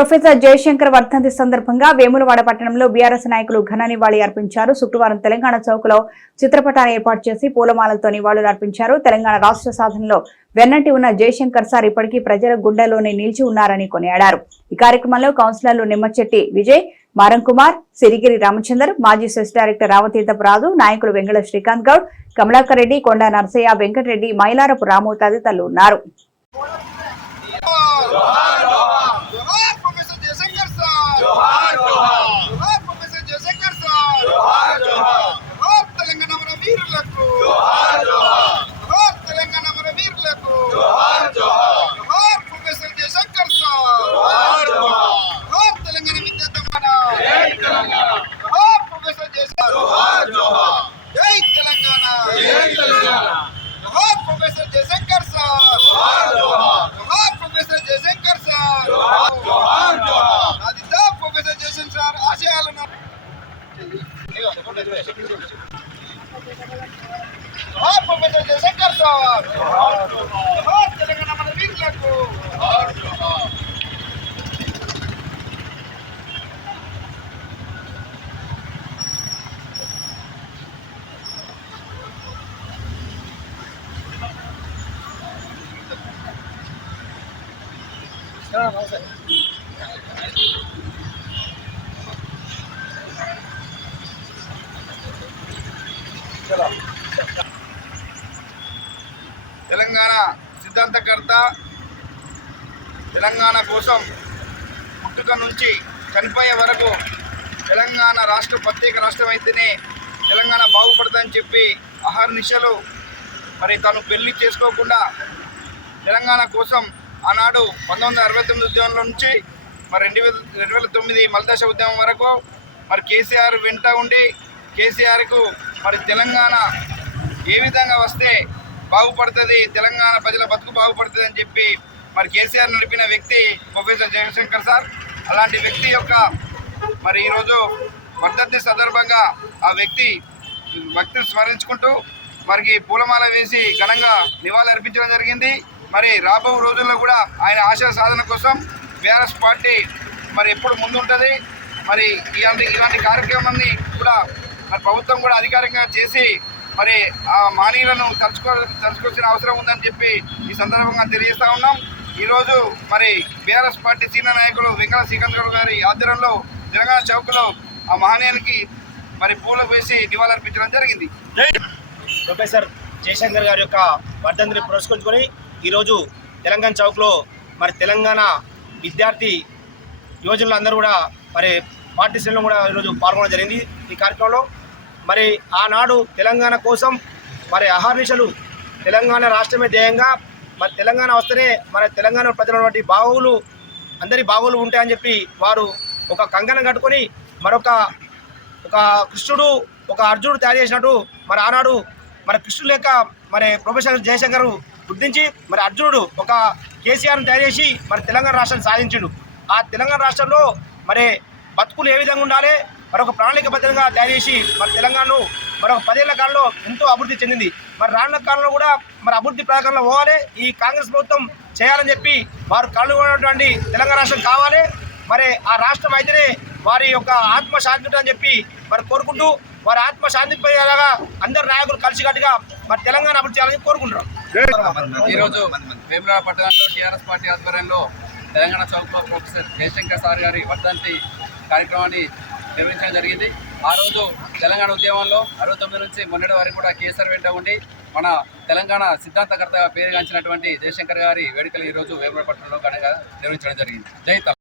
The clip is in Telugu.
ప్రొఫెసర్ జయశంకర్ వర్ధంతి సందర్భంగా వేములవాడ పట్టణంలో బీఆర్ఎస్ నాయకులు ఘన నివాళి అర్పించారు. శుక్రవారం తెలంగాణ చౌక్లో చిత్రపటాన్ని ఏర్పాటు చేసి పూలమాలలతో నివాళులు అర్పించారు. తెలంగాణ రాష్ట్ర సాధనలో వెన్నంటి ఉన్న జయశంకర్ సార్ ఇప్పటికీ ప్రజల గుండెలోనే నిలిచి ఉన్నారని కొనియాడారు. ఈ కార్యక్రమంలో కౌన్సిలర్లు నిమ్మచెట్టి విజయ్ మారం కుమార్ సిరిగిరి రామచందర్ మాజీ సెస్ డైరెక్టర్ రామతీర్థపు రాజు నాయకులు వెంగళ శ్రీకాంత్ గౌడ్ కమలాకర్ రెడ్డి కొండ నర్సయ్య వెంకటరెడ్డి మైలారపు రాము తదితరులు ఉన్నారు. తెలంగాణ. జై తెలంగాణ. Professor Jayashankar sir. జోహార్ ప్రొఫెసర్ జయశంకర్ సార్. జోహార్ జోహార్ ప్రొఫెసర్ జయశంకర్ సార్ ఆశయాలను జోహార్ ప్రొఫెసర్ జయశంకర్ సార్. తెలంగాణ సిద్ధాంతకర్త తెలంగాణ కోసం పుట్టుక నుంచి చనిపోయే వరకు తెలంగాణ రాష్ట్ర ప్రత్యేక రాష్ట్రం అయితేనే తెలంగాణ బాగుపడుతుందని చెప్పి ఆహార నిశలు మరి తను పెళ్ళి చేసుకోకుండా తెలంగాణ కోసం ఆనాడు పంతొమ్మిది అరవై తొమ్మిది ఉద్యమంలో నుంచి మరి రెండు వేల రెండు వేల తొమ్మిది మలదశ ఉద్యమం వరకు మరి కేసీఆర్ వెంట ఉండి కేసీఆర్కు మరి తెలంగాణ ఏ విధంగా వస్తే బాగుపడుతుంది తెలంగాణ ప్రజల బతుకు బాగుపడుతుంది అని చెప్పి మరి కేసీఆర్ నడిపిన వ్యక్తి ప్రొఫెసర్ జయశంకర్ సార్. అలాంటి వ్యక్తి యొక్క మరి ఈరోజు వర్ధంతి సందర్భంగా ఆ వ్యక్తి భక్తిని స్మరించుకుంటూ మరికి పూలమాల వేసి ఘనంగా నివాళులు అర్పించడం జరిగింది. మరి రాబో రోజుల్లో కూడా ఆయన ఆశయ సాధన కోసం బీఆర్ఎస్ పార్టీ మరి ఎప్పుడు ముందుంటుంది? మరి ఇలాంటి ఇలాంటి కార్యక్రమాన్ని కూడా మరి ప్రభుత్వం కూడా అధికారికంగా చేసి మరి ఆ మానీయులను తలుచుకో తలుచుకోవాల్సిన అవసరం ఉందని చెప్పి ఈ సందర్భంగా తెలియజేస్తా ఉన్నాం. ఈరోజు మరి బీఆర్ఎస్ పార్టీ సీనియర్ నాయకులు వెంకట శ్రీకాంత్ గౌడ్ గారి ఆధ్వర్యంలో తెలంగాణ చౌక్లో ఆ మహనీయునికి మరి పూలు వేసి నివాళులర్పించడం జరిగింది. ప్రొఫెసర్ జయశంకర్ గారి యొక్క వర్ధంతిని పురస్కరించుకొని ఈరోజు తెలంగాణ చౌక్లో మరి తెలంగాణ విద్యార్థి యువజనులు అందరూ కూడా మరి పార్టీ కూడా ఈరోజు పాల్గొనడం జరిగింది ఈ కార్యక్రమంలో. మరి ఆనాడు తెలంగాణ కోసం మరి అహర్నిశలు తెలంగాణ రాష్ట్రమే ధ్యేయంగా మరి తెలంగాణ వస్తేనే మన తెలంగాణ ప్రజలటువంటి బావులు అందరి బావులు ఉంటాయని చెప్పి వారు ఒక కంకణం కట్టుకొని మరొక ఒక కృష్ణుడు ఒక అర్జునుడు తయారు చేసినట్టు మరి ఆనాడు మరి కృష్ణుడు లేక మరి ప్రొఫెసర్ జయశంకర్ గుర్తించి మరి అర్జునుడు ఒక కేసీఆర్ను తయారు చేసి మరి తెలంగాణ రాష్ట్రాన్ని సాధించాడు. ఆ తెలంగాణ రాష్ట్రంలో మరి బతుకులు ఏ విధంగా ఉండాలి? మరొక ప్రణాళికబద్ధంగా తయారు చేసి మరి తెలంగాణను మరొక పదేళ్ళ కాలంలో ఎంతో అభివృద్ధి చెందింది. మరి రానున్న కాలంలో కూడా మరి అభివృద్ధి ప్రకారంలో పోవాలి. ఈ కాంగ్రెస్ ప్రభుత్వం చేయాలని చెప్పి వారు కళ్ళు ఉన్నటువంటి తెలంగాణ రాష్ట్రం కావాలి. మరి ఆ రాష్ట్రం అయితేనే వారి యొక్క ఆత్మ శాంతి అని చెప్పి మరి కోరుకుంటూ వారి ఆత్మ శాంతిపోయేలాగా అందరు నాయకులు కలిసికట్టుగా మరి తెలంగాణ అభివృద్ధి చేయాలని కోరుకుంటున్నారు ఈరోజు వేములవాడ పట్టణంలో టీఆర్ఎస్ పార్టీ ఆధ్వర్యంలో తెలంగాణ చౌక్లో ప్రొఫెసర్ జయశంకర్ సార్ గారి వర్ధంతి కార్యక్రమాన్ని నిర్వహించడం జరిగింది. ఆ రోజు తెలంగాణ ఉద్యమంలో అరవై తొమ్మిది నుంచి మొన్నటి వరకు కూడా కేసీఆర్ వెంట ఉండి మన తెలంగాణ సిద్ధాంతకర్త పేరుగాంచినటువంటి జయశంకర్ గారి వేడుకలు ఈరోజు వేములవాడ పట్టణంలో ఘనంగా నిర్వహించడం జరిగింది. జై